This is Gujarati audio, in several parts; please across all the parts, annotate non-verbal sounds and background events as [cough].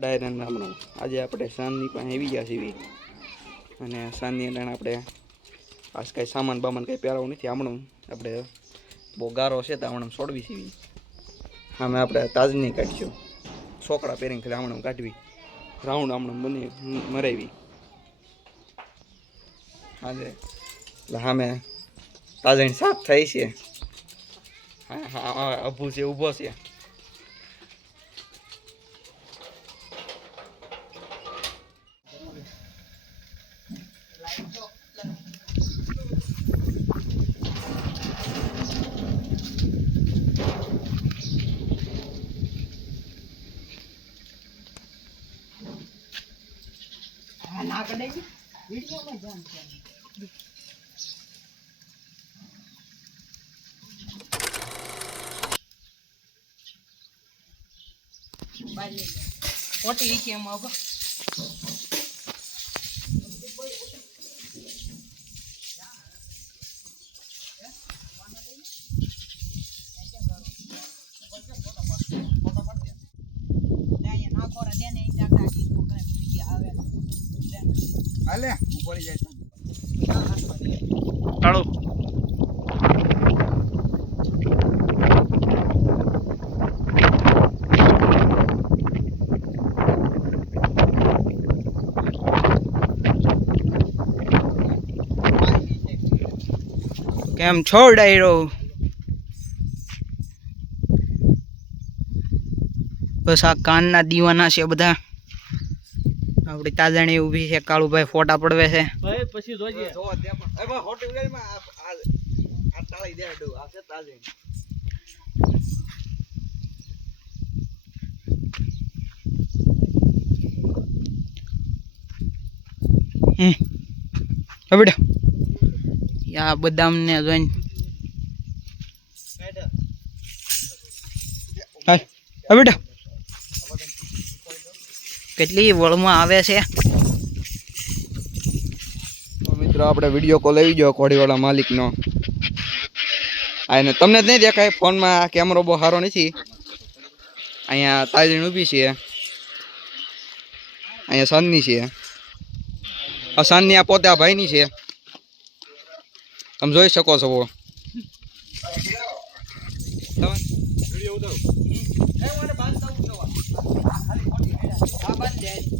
ડાયરન નામનું આજે આપણે સાંજની પાસે આવી ગયા છીએ અને સાંજની અંદર આપણે આજ કાંઈ સામાન બામાન કંઈ પહેરાવું નથી. હમણાં આપણે બહુ ગારો છે તો હમણાં છોડવી છીએ આમે આપણે તાજની કાઢીશું. છોકરા પહેરીને ખાલી હમણાં કાઢવી. રાઉન્ડ હમણાં બની મરાવી આજે એટલે સામે તાજણી સાફ થાય છે. હા હા અભુ છે, ઊભો છે. ખોટી છે એમાં ઊભા. ત્યાં હાલે જાય કેમ છો ડાયરો? બસ આ કાનના દીવાના છે બધા. આપણી તાજણી ઊભી છે કાળુભાઈ ફોટા પડવે છે. ભાઈ પછી જોજે. જોવા દે પણ. એ ભાઈ હોટેલ ગયેલમાં આ આ આ તાળી દે ડો આ છે તાજે હમ હવે બેટા. યા બદામ ને જોઈને બેટા. કેટલી વળમાં આવે છે? મિત્રો આપણે વીડિયો કોલ આવી ગયો કોળીવાળા માલિકનો. આ એને તમને જ નહીં દેખાય ફોનમાં આ કેમેરો બહુ સારો નથી. અહીંયા તાજણી ઊભી છે. અહીંયા સાનની છે. આ સાનની આ પોતે આ ભાઈની છે. તમે જોઈ શકો છો guys.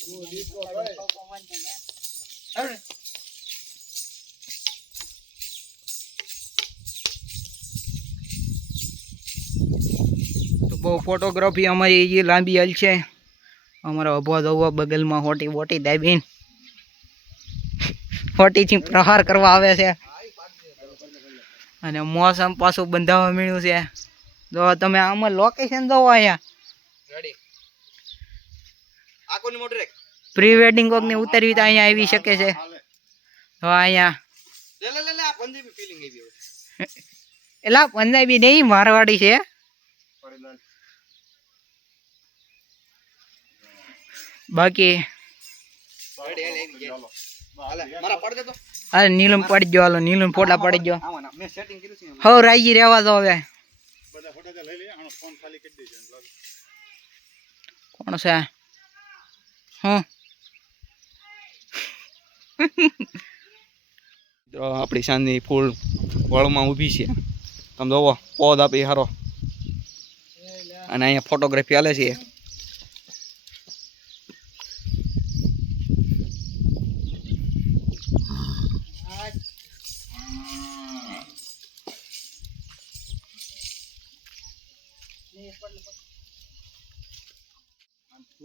બહુ ફોટોગ્રાફી અમારી જે લાંબી હાલ છે, અમારા અભા ધોવા બગલમાં હોટી વોટી દાબીન હોટીથી પ્રહાર કરવા આવે છે. અને મોસમ પાછું બંધાવવા મળ્યું છે. જો તમે આમાં લોકેશન જોવો અહીંયા પ્રી વેડિંગ ને ઉતરવી તો અહીંયા આવી શકે છે. તો અહીંયા. લે લે લે લે આ પંજાબી ફીલિંગ આવી હવે. એલા પંજાબી નહીં મારવાડી છે. બાકી. હાલે આવી ગયા હાલે મારા પડ દે તો. અરે નીલમ પડી ગયો હાલો નીલમ ફોટા પડી ગયો આવા રાઈ મેં સેટિંગ કર્યું છે હવ રાજી રહેવા દો હવે. કોણ છે? હું. [laughs] આપણી સાંજની ફૂલ વળમાં ઊભી છે. તમે જોવો, પોદ આપી હારો. અને અહીંયા ફોટોગ્રાફી હાલે છે.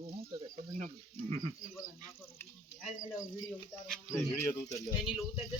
હું કે ખબર ન વિડિયો ઉતારો વિડિયો તો ઉતાર લે એની લો ઉતાર દે